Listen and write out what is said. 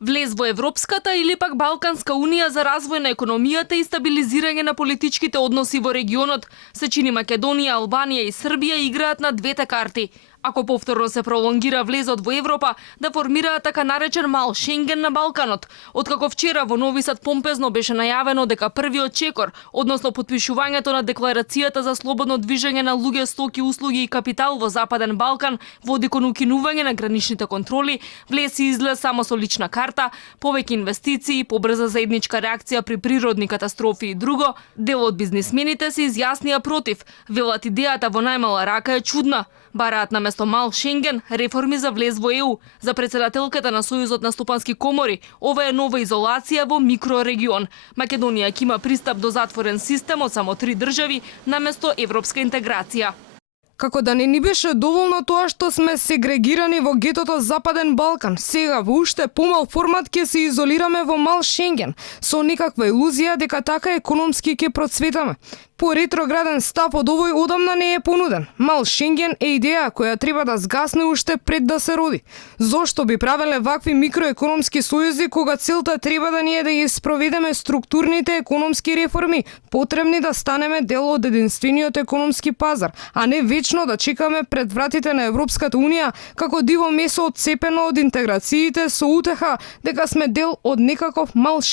Влез во Европската или пак Балканска унија за развој на економијата и стабилизирање на политичките односи во регионот, се чини Македонија, Албанија и Србија играат на двете карти. Ако повторно се пролонгира влезот во Европа, да формираат така наречен мал Шенген на Балканот, откако вчера во Нови Сад помпезно беше најавено дека првиот чекор, односно потпишувањето на декларацијата за слободно движење на луѓе, стоки, услуги и капитал во Западен Балкан води кон укинување на граничните контроли, влез и излез само со лична карта, повеќе инвестиции, побрза заедничка реакција при природни катастрофи и друго, дел од бизнисмените се изјаснија против. Велат идејата во најмала рака е чудна. Бараат наместо мал Шенген реформи за влез во ЕУ. За председателката на Сојузот на стопански комори, ова е нова изолација во микрорегион. Македонија ќе има пристап до затворен систем од само 3 држави наместо европска интеграција. Како да не ни беше доволно тоа што сме сегрегирани во гетото Западен Балкан, сега во уште помал формат ќе се изолираме во мал Шенген, со некаква илузија дека така економски ќе процветаме. По ретрограден став од овој одамна не е понуден. Мал Шенген е идеја која треба да згасне уште пред да се роди. Зошто би правеле вакви микроекономски сојузи кога целта треба да ни е да ги спроведеме структурните економски реформи, потребни да станеме дел од единствениот економски пазар, а не вечно да чекаме пред вратите на Европската унија како диво месо отцепено од интеграциите со утеха дека сме дел од некаков мал